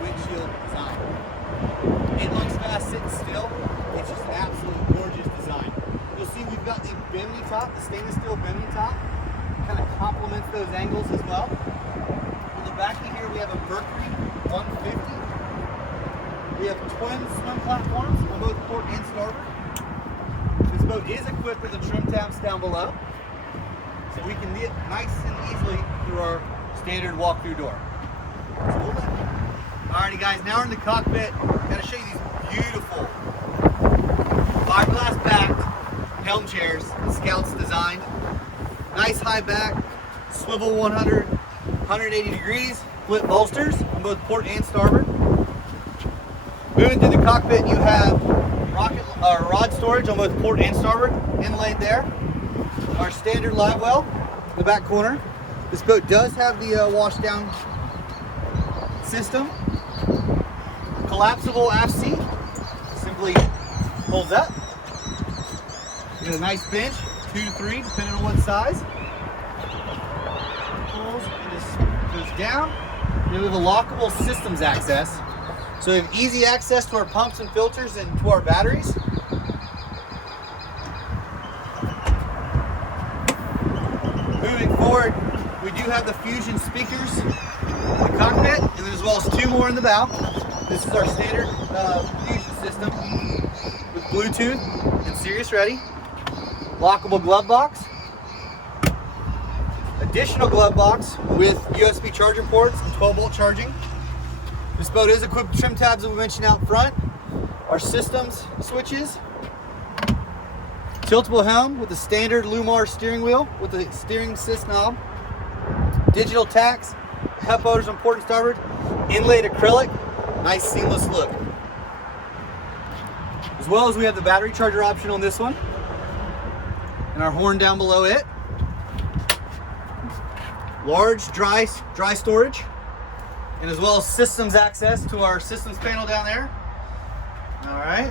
windshield design. It looks fast sitting still. It's just an absolute gorgeous design. You'll see we've got the bimini top, the stainless steel bimini top. Kind of complements those angles as well. On the back of here we have a Mercury 150. We have twin swim platforms on both port and starboard. This boat is equipped with the trim tabs down below, so we can get nice and easily through our standard walk-through door. Alrighty guys, now we're in the cockpit. Gotta show you these beautiful fiberglass backed helm chairs that Scout's designed. Nice high back, swivel 180 degrees, flip bolsters on both port and starboard. Moving through the cockpit, you have rod storage on both port and starboard, inlaid there. Our standard live well in the back corner. This boat does have the wash down system. Collapsible aft seat, simply pulls up. You get a nice bench, 2 to 3 depending on what size. Pulls and just goes down. Then we have a lockable systems access. So we have easy access to our pumps and filters and to our batteries. Moving forward, we do have the Fusion speakers in the cockpit, and as well as 2 more in the bow. This is our standard Fusion system with Bluetooth and Sirius ready. Lockable glove box. Additional glove box with USB charging ports and 12-volt charging. This boat is equipped with trim tabs that we mentioned out front. Our systems switches. Tiltable helm with the standard Lumar steering wheel with the steering assist knob. Digital tacks, cup holders on port and starboard. Inlaid acrylic, nice seamless look. As well as we have the battery charger option on this one. And our horn down below it. Large dry storage. And as well as systems access to our systems panel down there. All right.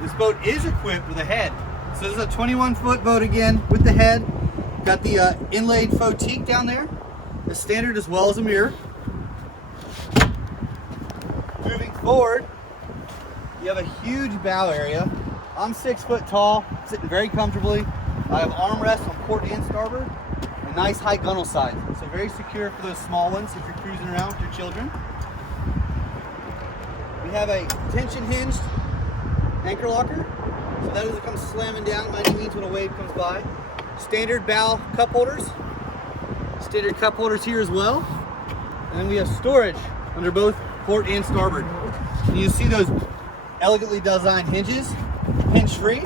This boat is equipped with a head. So this is a 21-foot boat again with the head. Got the inlaid faux teak down there, the standard as well as a mirror. Moving forward, you have a huge bow area. I'm 6 foot tall, sitting very comfortably. I have armrests on port and starboard. A nice high gunnel side, so very secure for those small ones if you're cruising around with your children. We have a tension hinged anchor locker, so that doesn't come slamming down by any means when a wave comes by. Standard bow cup holders, standard cup holders here as well, and then we have storage under both port and starboard. And you see those elegantly designed hinges, hinge free.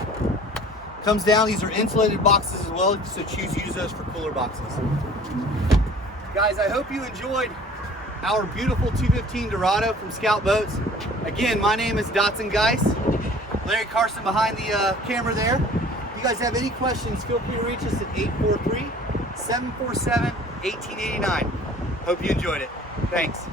Comes down, these are insulated boxes as well, so choose to use those for cooler boxes. Guys, I hope you enjoyed our beautiful 215 Dorado from Scout Boats. Again, my name is Dotson Geis. Larry Carson behind the camera there. If you guys have any questions, feel free to reach us at 843-747-1889. Hope you enjoyed it. Thanks.